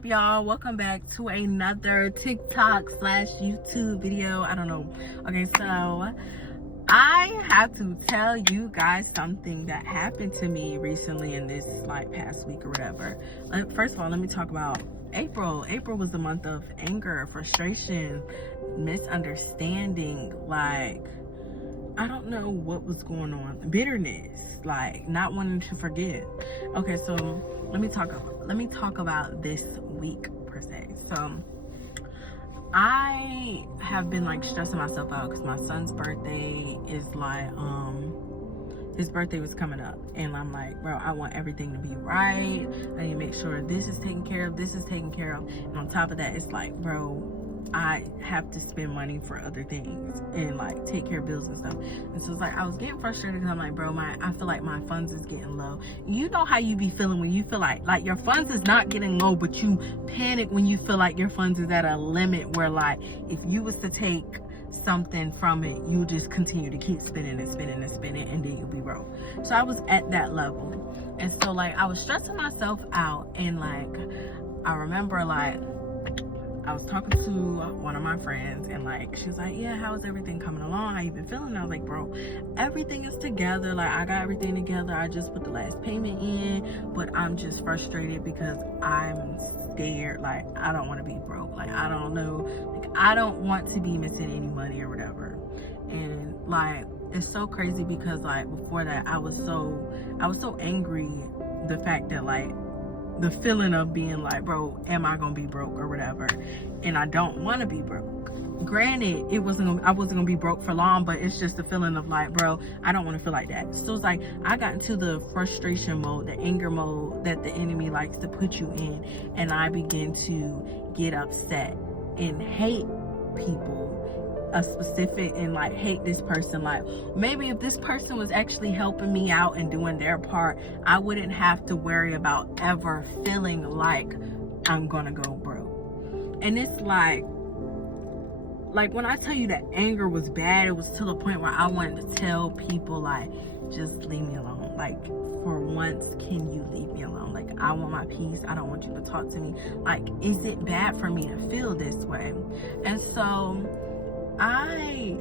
up, y'all? Welcome back to another TikTok / YouTube video. I don't know. Okay, so I have to tell you guys something that happened to me recently in this past week or whatever. First of all, let me talk about April. April was the month of anger, frustration, misunderstanding, I don't know what was going on, bitterness, not wanting to forgive. Okay, so let me talk about this week per se. So I have been stressing myself out because my son's birthday is his birthday was coming up, and I'm like, bro, I want everything to be right. I need to make sure this is taken care of, this is taken care of, and on top of that, it's bro, I have to spend money for other things and take care of bills and stuff. And so it's I was getting frustrated because I'm like, bro, I feel like my funds is getting low. You know how you be feeling when you feel like your funds is not getting low, but you panic when you feel like your funds is at a limit where if you was to take something from it, you just continue to keep spending and spending and spending, and then you'll be broke. So I was at that level, and so I was stressing myself out, and I remember I was talking to one of my friends, and she was like, yeah, how is everything coming along? How you been feeling? And I was like, bro, everything is together. I got everything together. I just put the last payment in, but I'm just frustrated because I'm scared. I don't want to be broke. I don't know. I don't want to be missing any money or whatever. And it's so crazy because before that, I was so angry. The fact that the feeling of being bro, am I gonna be broke or whatever, and I don't want to be broke. Granted, I wasn't gonna be broke for long, but it's just the feeling of bro, I don't want to feel like that. So it's I got into the frustration mode, the anger mode that the enemy likes to put you in, and I begin to get upset and hate people, a specific, and hate this person. Maybe if this person was actually helping me out and doing their part, I wouldn't have to worry about ever feeling like I'm gonna go broke. And it's when I tell you that anger was bad, it was to the point where I wanted to tell people just leave me alone. For once, can you leave me alone? I want my peace. I don't want you to talk to me. Is it bad for me to feel this way? And so I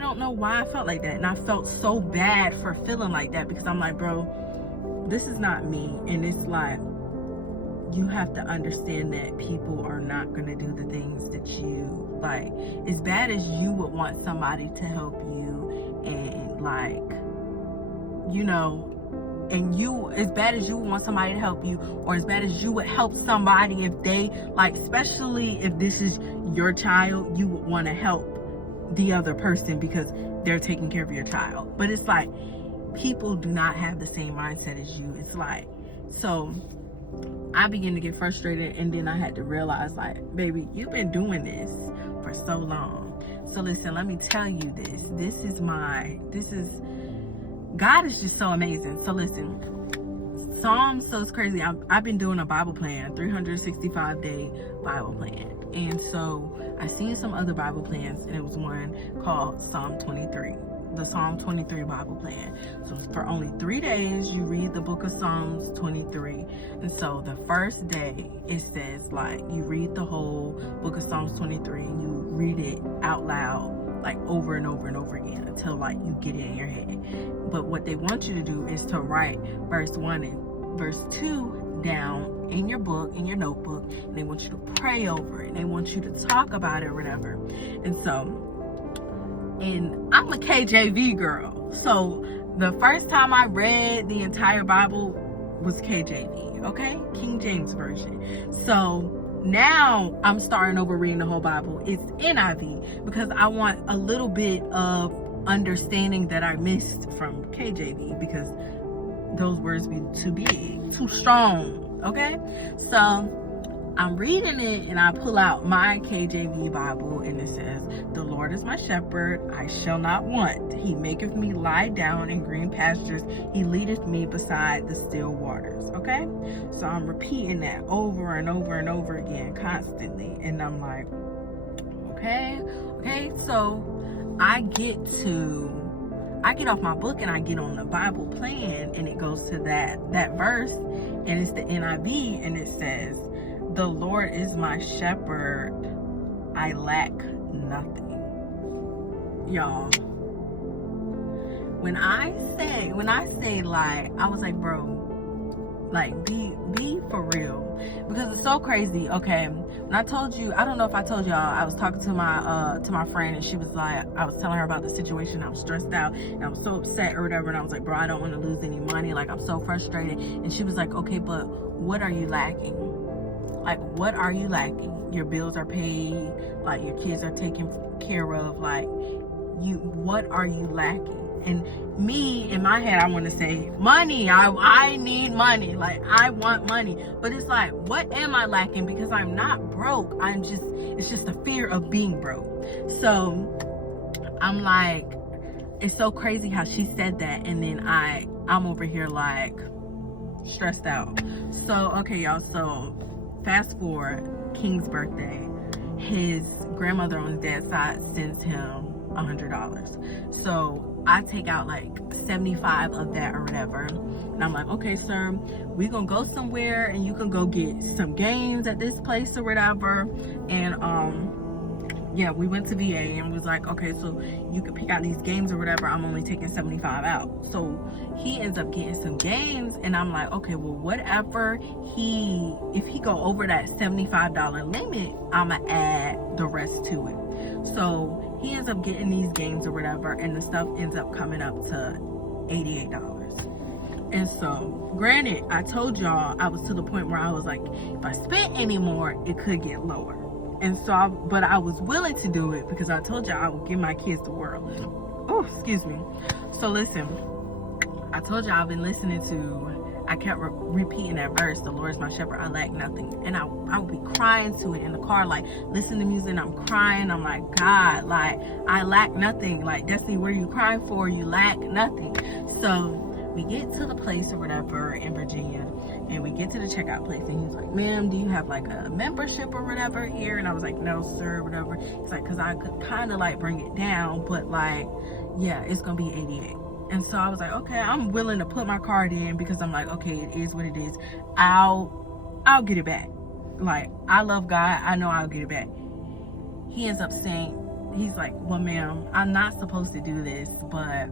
don't know why I felt like that, and I felt so bad for feeling like that because I'm bro, this is not me. And it's you have to understand that people are not gonna do the things that you as bad as you would want somebody to help you, and and you, as bad as you would want somebody to help you, or as bad as you would help somebody if they especially if this is your child, you would want to help the other person because they're taking care of your child. But it's people do not have the same mindset as you. It's so I began to get frustrated, and then I had to realize baby, you've been doing this for so long. So listen, let me tell you this. God is just so amazing. So listen, Psalms, so it's crazy. I've been doing a Bible plan, 365-day Bible plan. And so I seen some other Bible plans, and it was one called Psalm 23, the Psalm 23 Bible plan. So for only 3 days, you read the book of Psalms 23. And so the first day, it says you read the whole book of Psalms 23, and you read it out loud over and over and over again until you get it in your head. But what they want you to do is to write verse 1 and verse 2 down in your book, in your notebook, and they want you to pray over it. They want you to talk about it or whatever. And so, and I'm a KJV girl, so the first time I read the entire Bible was KJV, okay? King James Version. So now I'm starting over reading the whole Bible. It's NIV because I want a little bit of understanding that I missed from KJV because those words be too big, too strong, okay? So I'm reading it, and I pull out my KJV Bible, and it says, the Lord is my shepherd, I shall not want. He maketh me lie down in green pastures. He leadeth me beside the still waters, okay? So I'm repeating that over and over and over again constantly, and I'm okay. So I get off my book and I get on the Bible plan, and it goes to that verse, and it's the NIV, and it says, the Lord is my shepherd, I lack nothing. Y'all, when I say like, I was like, bro, like, be for real, because it's so crazy. Okay, when I told you, I don't know if I told y'all, I was talking to my friend, and she was like, I was telling her about the situation. I was stressed out and I was so upset or whatever, and I was like, bro, I don't want to lose any money, like, I'm so frustrated. And she was like, okay, but what are you lacking? Like, what are you lacking? Your bills are paid, like, your kids are taken care of, like, what are you lacking? And me, in my head, I want to say money. I need money. Like, I want money. But it's like, what am I lacking? Because I'm not broke. It's just the fear of being broke. So I'm like, it's so crazy how she said that. And then I'm over here like stressed out. So, okay, y'all. So fast forward, King's birthday. His grandmother on his dad's side sends him $100. So I take out like 75 of that or whatever, and I'm like, okay, sir, we gonna go somewhere and you can go get some games at this place or whatever. And yeah, we went to VA and was like, okay, so you can pick out these games or whatever. I'm only taking 75 out. So he ends up getting some games, and I'm like, okay, well, whatever, if he go over that $75 limit, I'ma add the rest to it. So he ends up getting these games or whatever, and the stuff ends up coming up to $88. And so, granted, I told y'all I was to the point where I was like, if I spent any more, it could get lower. And so, but I was willing to do it because I told y'all I would give my kids the world. Oh, excuse me. So listen, I told y'all I've been listening to, I kept repeating that verse, the Lord is my shepherd, I lack nothing. And I would be crying to it in the car, like, listen to music, and I'm crying. I'm like, God, like, I lack nothing. Like, Destiny, what are you crying for? You lack nothing. So we get to the place or whatever in Virginia, and we get to the checkout place, and he's like, ma'am, do you have like a membership or whatever here? And I was like, no, sir, whatever. He's like, because I could kind of like bring it down, but like, yeah, it's gonna be 88. And so I was like, okay, I'm willing to put my card in, because I'm like, okay, it is what it is. I'll get it back. Like, I love God, I know I'll get it back. He ends up saying, he's like, well, ma'am, I'm not supposed to do this, but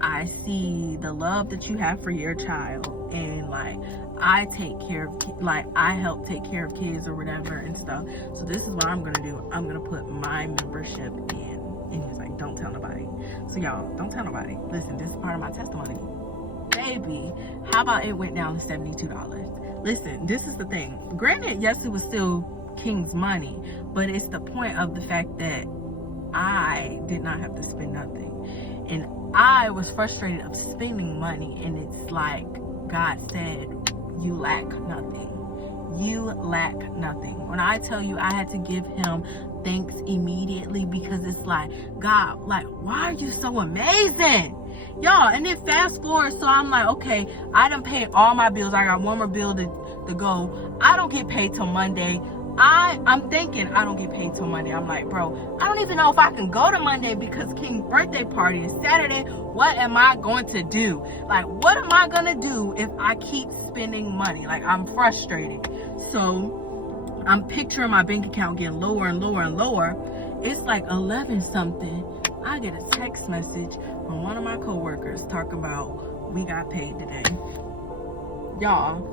I see the love that you have for your child, and like, I take care of, like, I help take care of kids or whatever and stuff. So this is what I'm gonna do. I'm gonna put my membership in. And he's like, don't tell nobody. So y'all, don't tell nobody. Listen, this is part of my testimony. Baby, how about it went down to $72? Listen, this is the thing. Granted, yes, it was still King's money, but it's the point of the fact that I did not have to spend nothing. And I was frustrated of spending money, and it's like God said, you lack nothing. You lack nothing. When I tell you I had to give him thanks immediately, because it's like, God, like, why are you so amazing? Y'all, and then fast forward, so I'm like, okay, I done paid all my bills. I got one more bill to go. I don't get paid till Monday. I'm thinking I don't get paid till Monday. I'm like, bro, I don't even know if I can go to Monday because King's birthday party is Saturday. What am I going to do? Like, what am I gonna do if I keep spending money? Like, I'm frustrated. So I'm picturing my bank account getting lower and lower and lower. It's like 11 something. I get a text message from one of my coworkers talking about, we got paid today. Y'all,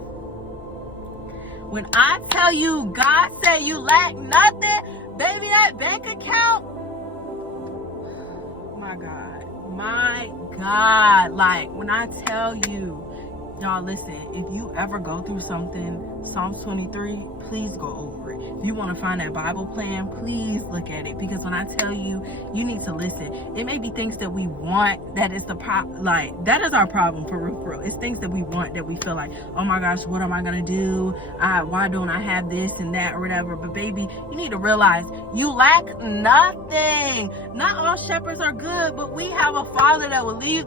when I tell you God said you lack nothing, baby, that bank account, my God, like, when I tell you, y'all, listen, if you ever go through something, Psalms 23, please go over it. If you want to find that Bible plan, please look at it, because when I tell you, you need to listen. It may be things that we want that is the like, that is our problem, for real. It's things that we want that we feel like, oh my gosh, what am I gonna do? Why don't I have this and that or whatever? But baby, you need to realize you lack nothing. Not all shepherds are good, but we have a Father that will leave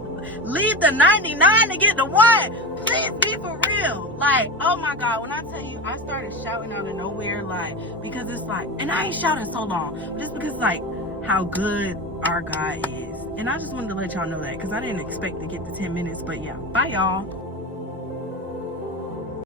the 99 to get the one. Please be for real. Like, oh my God, when I tell you, I started shouting out of nowhere, like, because it's like, and I ain't shouting so long, but it's because, like, how good our God is. And I just wanted to let y'all know that, because I didn't expect to get to 10 minutes. But yeah, bye y'all.